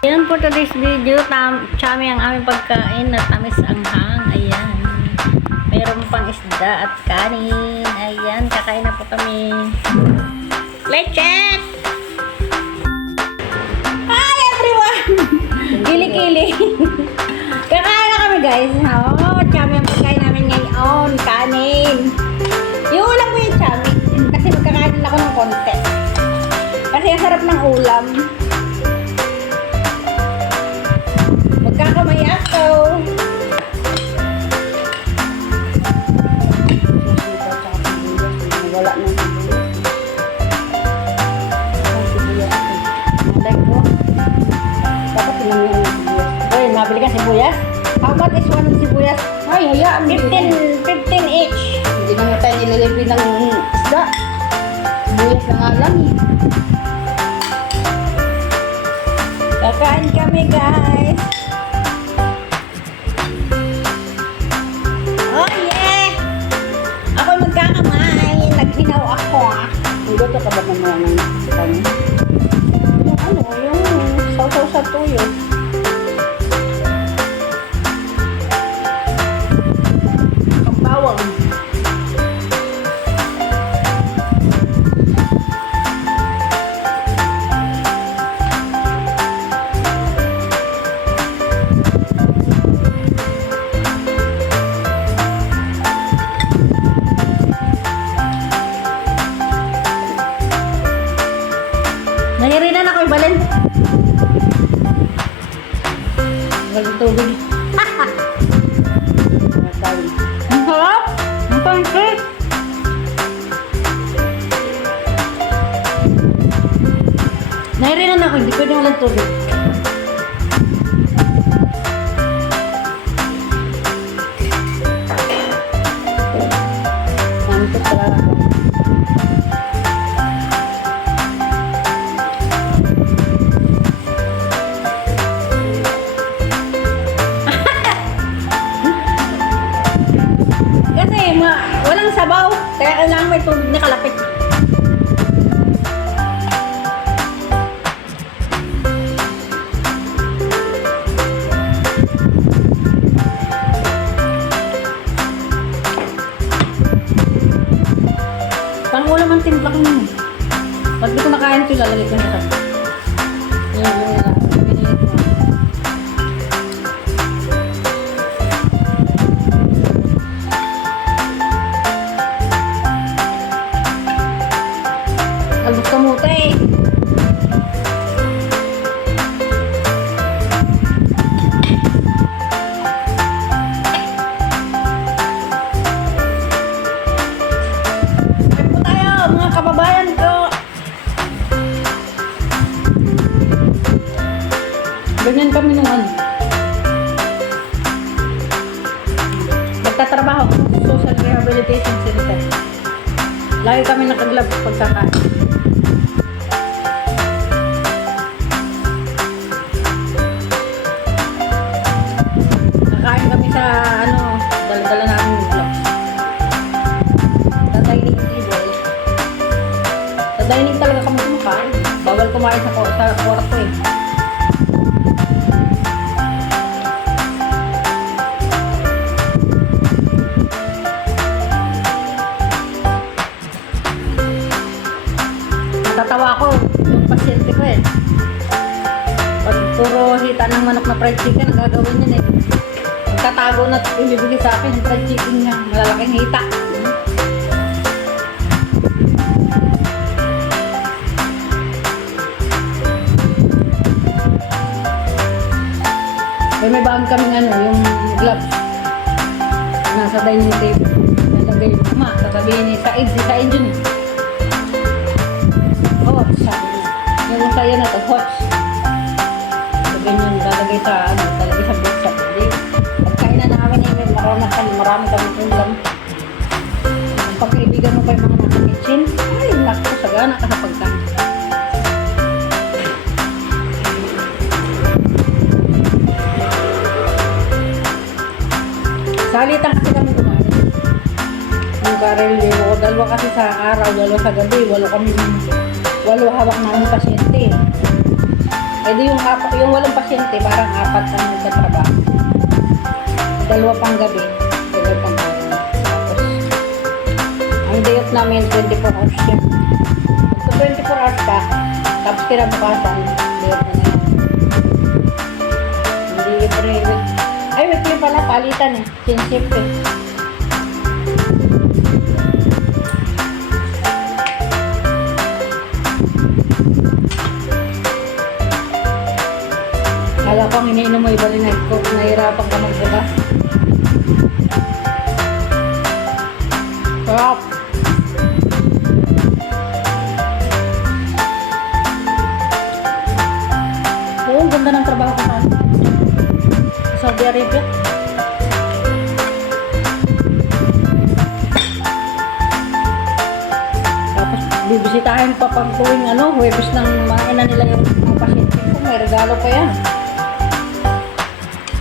Yan for today's video. Chami ang aming pagkain na tamis anghang. Ayan. Mayroon pang isda at kanin. Ayan. Kakain na po kami. Let's Hi everyone! Kili-kili. Kakain na kami guys. Oh, chami ang pagkain namin ngayon. Kanin. Yung ulam ko yung chami. Kasi magkakain ako ng konti. Kasi ang sarap ng ulam. Magkakamay ako. Wala na sibuyas. Like ko. Dapat tinanong yung sibuyas. Ay, nabili ka sibuyas? How much is one sibuyas? Ay, hayaan. 15 each. Hindi na nga tayo nililibre ng isda. Sibuyas na nga lang eh. Kakain kami guys. Oh yeah! Ako magkakamay. Naghinaw ako ah. Hindi ka ba naman ng kanin? Yung saw-saw sa tuyo. Ang bawang. Nahirinan ako ibalin. Walang tubig. Ang harap. Ang pangkit. Nahirinan ako. Hindi pwede walang tubig. Nantot talaga ako. Kasi walang sabaw. Kaya kailangan may tubig na kalapit. Pangulam ang timpla ko nun. Pag di ko nakain ito, lalagay ko na ito. Pinilit mo. Albus kamote. Kain po tayo, mga kababayan ko. Ganyan kami nung ano. Nagtatrabaho ako sa Social Rehabilitation Center. Lagi kami nakaglab pagkakain. Nakain kami sa dala-dala namin yung vlogs. Sa dining table. Sa dining talaga kami kumakain. Bawal kumain sa kwarto eh. Natatawa ako yung pasyente ko eh. Pag puro hita ng manok na fried chicken, ang gagawin yun eh. Magtatago na ibibigay sa akin yung fried chicken niya. Malalaking hita. May bago kaming yung gloves. Nasa dining table. Nalagay yung ma, sasabihin ni Said yun eh. Hot, sabi niya. Yung sa'yo na to, hot. So, ganyan, lalagay sa, talagay sa bulsa. Hindi. Pagkain na namin eh, marami kami ulam. Ang pagkaibigan mo pa yung mga nasa kitchen, ay, naku, sagana ka sa pagkain. Salitan kasi kami kumain. Yung karelyo, dalawa kasi sa araw, dalawa sa gabi, walo hawak namin pasyente. Eh di yung walang pasyente, parang apat ang nagtatrabaho. Dalawa pang gabi, dalawa pang araw. Tapos, ang day off namin, 24 hours shift. So, 24 hours ka, tapos kinabukasan, day off na yan. Hindi libre. Ay, weekly pala, palitan eh. Change shift eh. Kala ko ang iniinom mo iba rin ko. Nahirapan ka magbuka. Sarap! Oo, ang ganda ng trabaho ko sa Saudi Arabia. Tapos bibisitahin pa pag tuwing Huwebes ng mga ina nila yung mga pasyente ko. May regalo pa yan.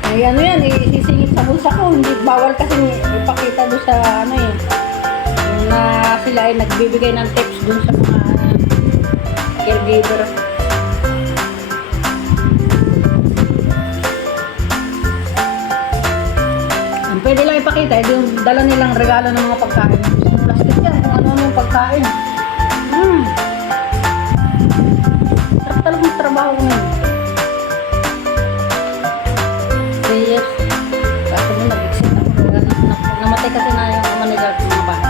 Ay yan, isisingit sa bulsa ko. Hindi bawal kasi ipakita doon sa yung na sila ay nagbibigay ng tips doon sa mga caregiver. Ang pwede lang ipakita, yung dala nilang regalo ng mga pagkain. Sa plastic yan, kung ano yung pagkain. Sarap talagang trabaho ko ngayon. 3 years. Kaso mo nag-exit ako. Namatay kasi na yung ama nila ng mga bata.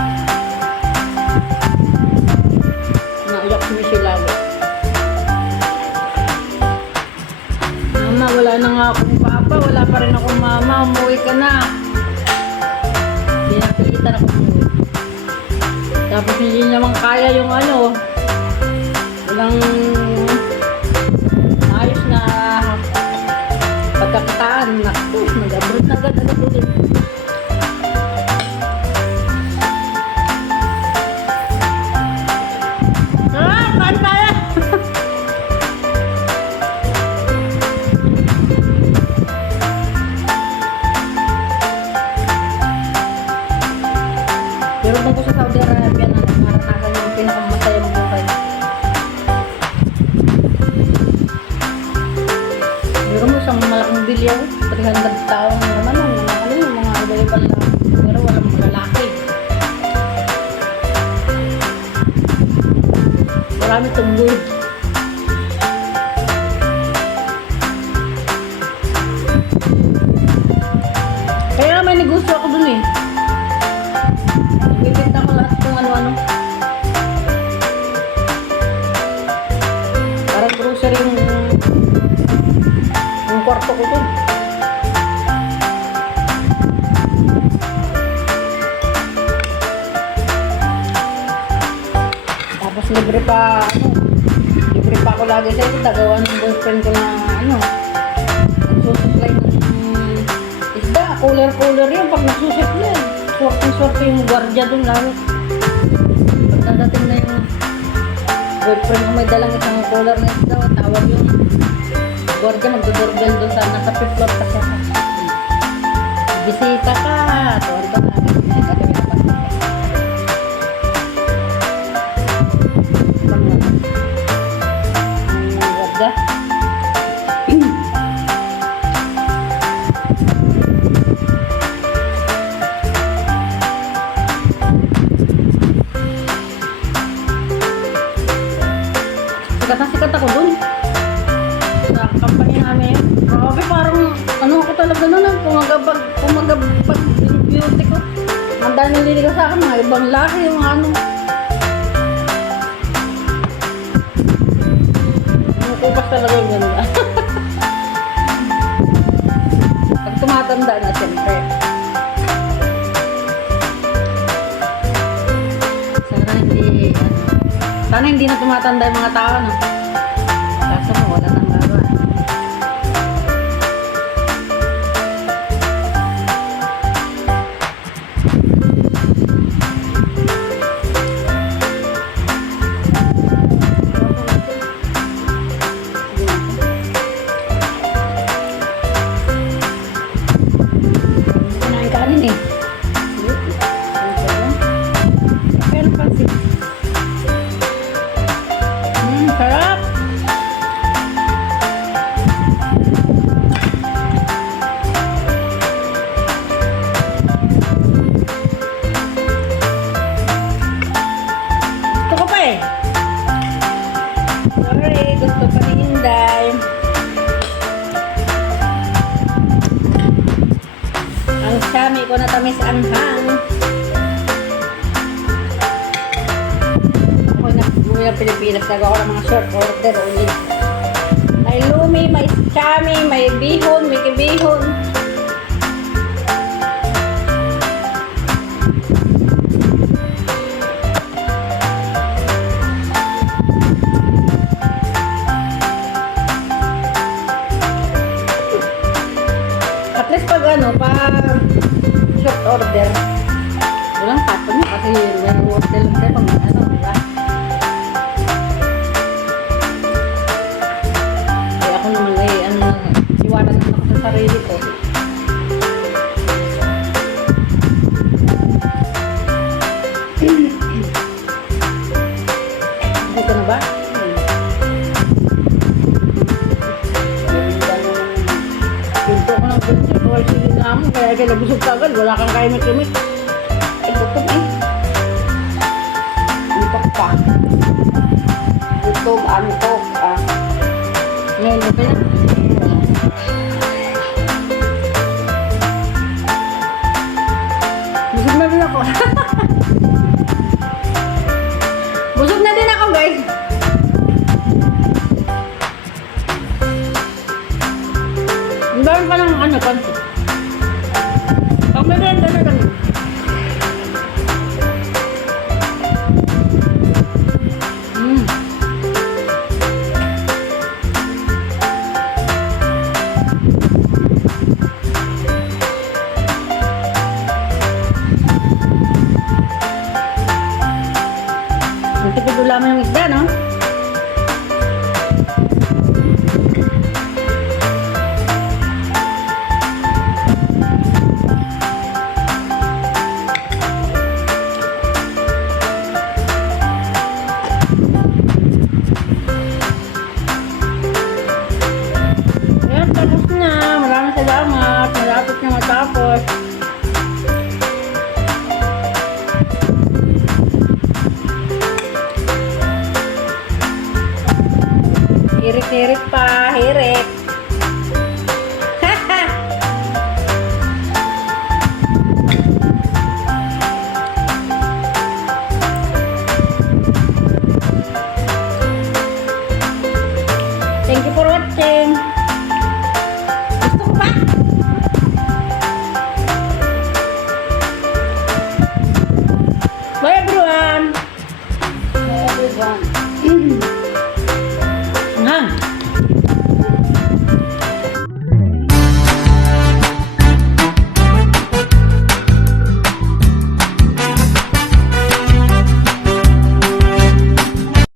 Nauyak si Michelle lagi. Mama, wala na nga akong papa. Wala pa rin akong mama. Umuwi ka na. Pinapilitan ako umuwi. Tapos hindi naman kaya yung walang ayos na pagkakitaan. Naku, nag-abroad na agad ulit. Kaan tayo! Pero kung ko sa Saudi Arabia na naranasan yung pinakamasayang buhay. Pero mo isang malaking bilyaw, 300 taong naman yung mga iba-ibang lang. Pero walang lalaki. Marami tumboy. Kaya may negosyo ako dun eh. Bibenta ko lahat kung ano-ano. Parang grocery yung kwarto ko dun. Tapos libre pa ako lagi sa ito. Tagawa ng boyfriend ko na nagsusupply ng isda. Cooler yun pag nagsusupply. Swerte yung gwardiya dun lalo. Pagkadating na yung boyfriend ko may dalang isang cooler na isda, tawag yung gwardiya magdodoorbell dun sa nasa 5th floor kasi ako. Bisita ka! Tawag ba na? Bisita kami na pasok. Ang gwardiya. Sikat ako dun sa company namin. Grabe, parang ako talaga nun pumagabag yung beauty ko. Ang dahil naliligaw sa akin, mga ibang laki yung kupas talaga yung ganda. Pag tumatanda na, siyempre sana hindi na tumatanda yung mga tao, no? Kaso mo, wala nang gagawa. Kinain kanin eh. Pero pansin. Sarap! lami ko na tamis ang hang. Ako na umuwi ng Pilipinas, nagawa ko ng mga short order ulit. May lumi, may chami, may bihon, may kibihon. At least pag short order, walang kapon mo kasi may order lang tayo pag diba? Kaya ako naman iwanan naman ako sa sarili ko. Dito na ba? Pinto ko ng pinto ko ay silid na mo, kaya nabusog ka agad, wala kang kaya makimik. Ay, gutom eh. Antok pa. Gutom, antok. Ngayon, okay na. Busog na din ako. Busog na din ako, guys. Ang dami pa ng pansit. Pag may renta na kami. Ang tipid ulaman yung isda, no? Ayan, tapos na. Maraming salamat. Malapit na matapos. Hirit-hirit pa, hirit. Thank you for watching. Gusto ko pa? Bye everyone. Everyone.